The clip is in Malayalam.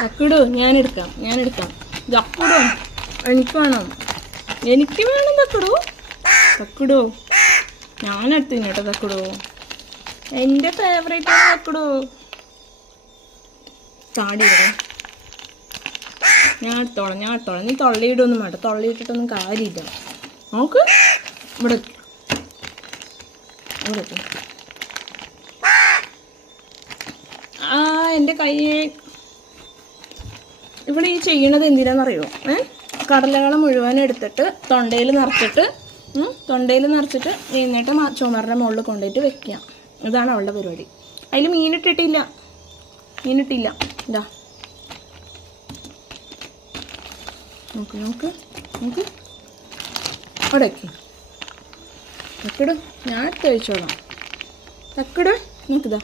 തക്കിടു ഞാനെടുക്കാം തക്കിടു എനിക്ക് വേണം തക്കിടു ഞാനെടുത്തിന് കേട്ടോ തക്കിടു എൻ്റെ ഫേവറേറ്റ് ആണ് തക്കിടു താടി ഇവിടെ ഞാൻ എടുത്തോളാം നീ തൊള്ളിയിടൊന്നും വേണ്ട തൊള്ളിയിട്ടിട്ടൊന്നും കാര്യമില്ല നോക്ക് ഇവിടെ എൻ്റെ കയ്യെ ഇവിടെ ഈ ചെയ്യണത് എന്തിനാണെന്നറിയോ കടലകള മുഴുവൻ എടുത്തിട്ട് തൊണ്ടയിൽ നിറച്ചിട്ട് എന്നിട്ട് ചുമറിൻ്റെ മുകളിൽ കൊണ്ടുപോയിട്ട് വെക്കുക. ഇതാണ് അവളുടെ പരിപാടി. അതിൽ മീനിട്ടില്ല ഇതാ നോക്ക് അവിടെ തക്കിട് ഞാൻ കഴിച്ചോളാം. തക്കിട് നോക്കിതാ